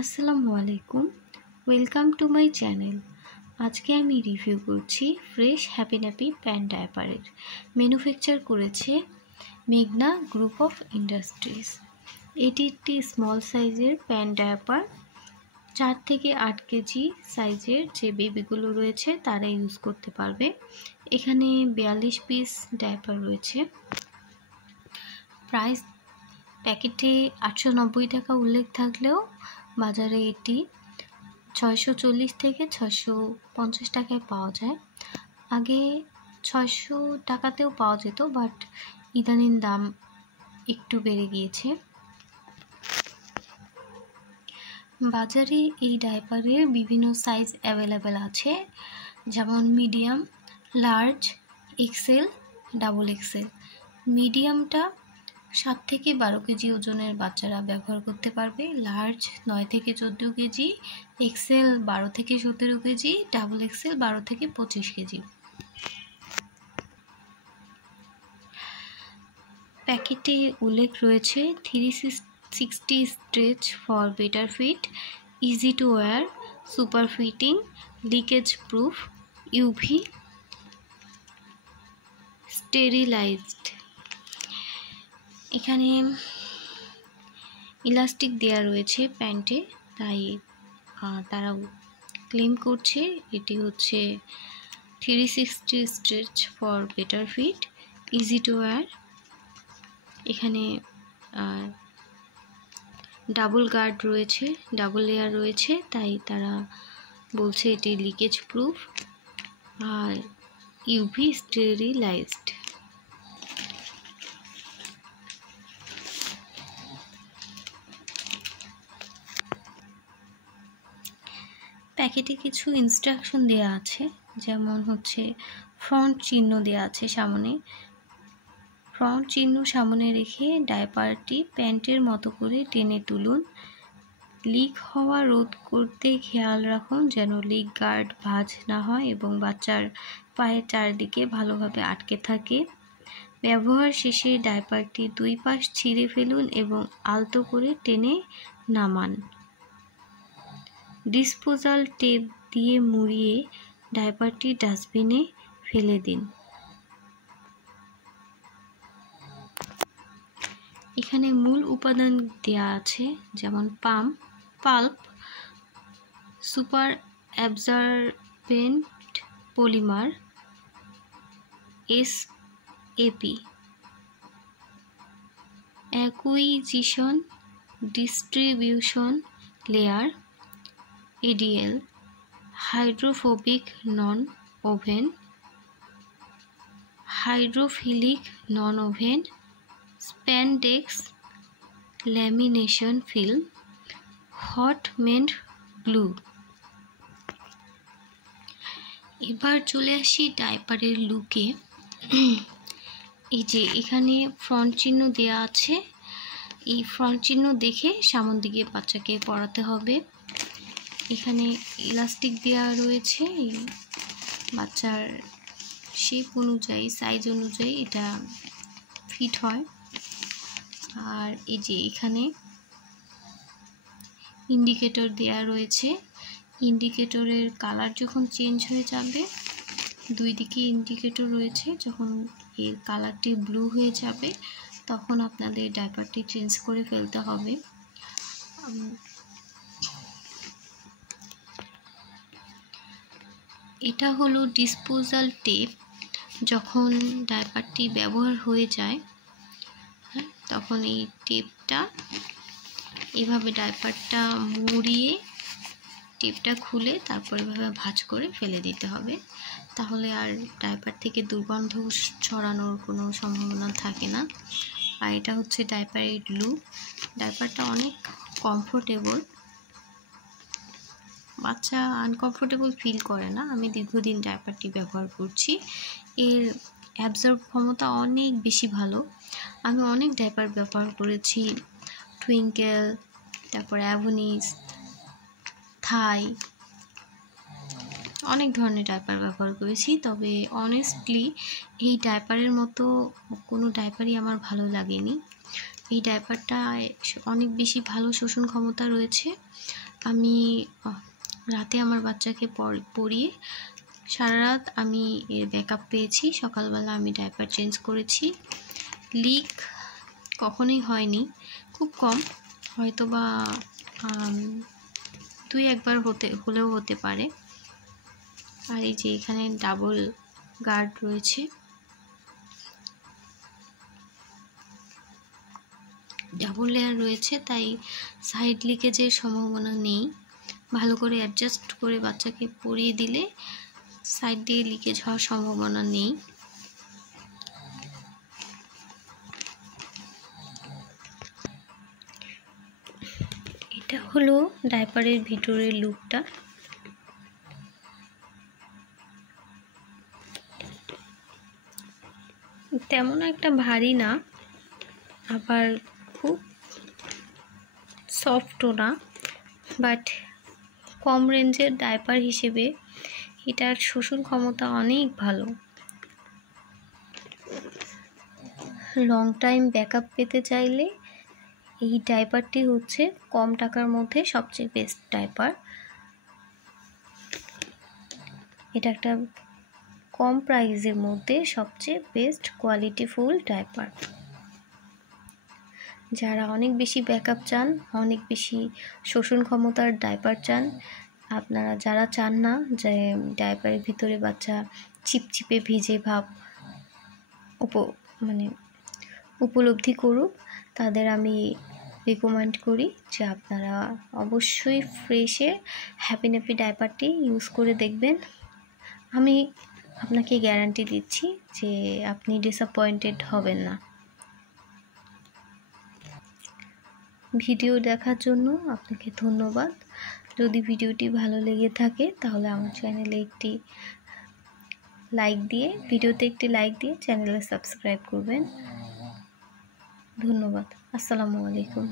আসসালামু আলাইকুম, welcome to my channel. আজকে আমি রিভিউ করছি ফ্রেশ হ্যাপি ন্যাপি প্যান্ট ডায়াপারের। ম্যানুফ্যাকচার করেছে মেঘনা গ্রুপ অফ ইন্ডাস্ট্রিজ। এটি একটি স্মল সাইজের প্যান্ট ডায়াপার। 4 থেকে 8 কেজি সাইজের যে বেবিগুলো রয়েছে তারা ইউজ করতে পারবে। এখানে 42 পিস ডায়াপার রয়েছে। প্রাইস প্যাকেটে 890 টাকা উল্লেখ থাকলেও বাজারে এটি 640 থেকে 650 টাকায় পাওয়া যায়। আগে 600 টাকাতেও পাওয়া যেত, বাট ইদানিং দাম একটু বেড়ে গিয়েছে। বাজারে এই ডায়াপারের বিভিন্ন সাইজ অ্যাভেলেবেল আছে, যেমন medium, large, XL, double XL. মিডিয়ামটা 7 থেকে 12 কেজি ওজনের বাচ্চারা ব্যবহার করতে পারবে, লার্জ 9 থেকে 14 কেজি, এক্সেল 12 থেকে 17 কেজি, ডাবল এক্সেল 12 থেকে 25 কেজি। প্যাকেটে উল্লেখ রয়েছে 360 stretch for better fit, easy to wear, super fitting, leakage proof, UV sterilized. এখানে ইলাস্টিক দেয়া রয়েছে প্যান্টে, তাই তারা ক্লেম করছে এটি হচ্ছে 360 stretch for better fit, easy to wear. এখানে ডাবল গার্ড রয়েছে, ডাবল লেয়ার রয়েছে, তাই তারা বলছে এটি লিকেজ প্রুফ আর ইউভি স্টেরিলাইজড। প্যাকেটে কিছু ইনস্ট্রাকশন দেওয়া আছে, যেমন হচ্ছে ফ্রন্ট চিহ্ন দেওয়া আছে সামনে। ফ্রন্ট চিহ্ন সামনে রেখে ডায়াপারটি প্যান্টের মতো করে টেনে তুলুন। লিক হওয়া রোধ করতে খেয়াল রাখুন যেন লিক গার্ড ভাঁজ না হয় এবং বাচ্চার পায়ের চারদিকে ভালোভাবে আটকে থাকে। ব্যবহার শেষে ডায়াপারটি 2 পাশ ছিঁড়ে ফেলুন এবং আলতো করে টেনে নামান। ডিসপোজাল টেপ দিয়ে মুড়িয়ে ডায়াপারটি ডাস্টবিনে ফেলে দিন। এখানে মূল উপাদান দেওয়া আছে, যেমন pulp, super absorbent polymer, SAP, acquisition distribution layer, ADL, hydrophobic non woven, hydrophilic non woven, spandex, lamination film, hot melt glue. এবার চলে আসি ডায়াপারের লুকে। এই যে এখানে ফ্রন্ট চিহ্ন দেওয়া আছে, এই ফ্রন্ট চিহ্ন দেখে সামন দিকে বাচ্চাকে পরাতে হবে। এখানে ইলাস্টিক দেওয়া রয়েছে, বাচ্চার শেপ অনুযায়ী, সাইজ অনুযায়ী এটা ফিট হয়। আর এই যে এখানে ইন্ডিকেটর দেয়া রয়েছে, ইন্ডিকেটরের কালার যখন চেঞ্জ হয়ে যাবে, 2 দিকে ইন্ডিকেটর রয়েছে, যখন এর কালারটি ব্লু হয়ে যাবে তখন আপনাদের ডায়াপারটি চেঞ্জ করে ফেলতে হবে। এটা হলো ডিসপোজাল টেপ। যখন ডায়াপারটি ব্যবহার হয়ে যায় তখন এই টেপটা এভাবে ডায়াপারটা মুড়িয়ে টেপটা খুলে তারপর এভাবে ভাঁজ করে ফেলে দিতে হবে, তাহলে আর ডায়াপার থেকে দুর্গন্ধ ছড়ানোর কোনো সম্ভাবনা থাকে না। আর এটা হচ্ছে ডায়াপারের লুক। ডায়াপারটা অনেক কমফোর্টেবল, বাচ্চা আনকমফোর্টেবল ফিল করে না। আমি দীর্ঘদিন ডায়াপারটি ব্যবহার করছি, এর অ্যাবজর্ব ক্ষমতা অনেক বেশি ভালো। আমি অনেক ডায়াপার ব্যবহার করেছি, টুইঙ্কেল, তারপর অ্যাভনিস, থাই, অনেক ধরনের ডায়াপার ব্যবহার করেছি। তবে অনেস্টলি এই ডায়াপারের মতো কোনো ডায়াপারই আমার ভালো লাগেনি। এই ডাইপারটা অনেক বেশি ভালো শোষণ ক্ষমতা রয়েছে। আমি রাতে আমার বাচ্চাকে পরিয়ে সারা রাত আমি এর ব্যাকআপ পেয়েছি। সকালবেলা আমি ডাইপার চেঞ্জ করেছি। লিক কখনোই হয়নি, খুব কম, হয়তো বা 2-1বার হলেও হতে পারে। আর এই যে এখানে ডাবল গার্ড রয়েছে, ডাবল লেয়ার রয়েছে, তাই সাইড লিকেজের সম্ভাবনা নেই। ভালো করে অ্যাডজাস্ট করে বাচ্চাকে পরিয়ে দিলে সাইড দিয়ে লিকেজ হওয়ার সম্ভাবনা নেই। এটা হলো ডাইপারের ভিতরের লুকটা। তেমন একটা ভারী না, আবার খুব সফটও না, বাট কম রেঞ্জের ডাইপার হিসেবে এটার শোষণ ক্ষমতা অনেক ভালো। লং টাইম ব্যাকআপ পেতে চাইলে এই ডাইপারটি হচ্ছে কম টাকার মধ্যে সবচেয়ে বেস্ট ডাইপার। এটা একটা কম প্রাইসের মধ্যে সবচেয়ে বেস্ট কোয়ালিটিফুল ডাইপার। যারা অনেক বেশি ব্যাকআপ চান, অনেক বেশি শোষণ ক্ষমতার ডাইপার চান, আপনারা যারা চান না যে ডাইপারের ভিতরে বাচ্চা চিপচিপে ভিজে ভাব উপলব্ধি করুক, তাদের আমি রিকমেন্ড করি যে আপনারা অবশ্যই ফ্রেশের হ্যাপি ন্যাপি ডাইপারটি ইউজ করে দেখবেন। আমি আপনাকে গ্যারান্টি দিচ্ছি যে আপনি ডিসঅ্যাপয়েন্টেড হবেন না। ভিডিও দেখার জন্য আপনাকে ধন্যবাদ। যদি ভিডিওটি ভালো লেগে থাকে তাহলে আমার চ্যানেলে ভিডিওতে একটি লাইক দিয়ে চ্যানেলে সাবস্ক্রাইব করবেন। ধন্যবাদ। আসসালামু আলাইকুম।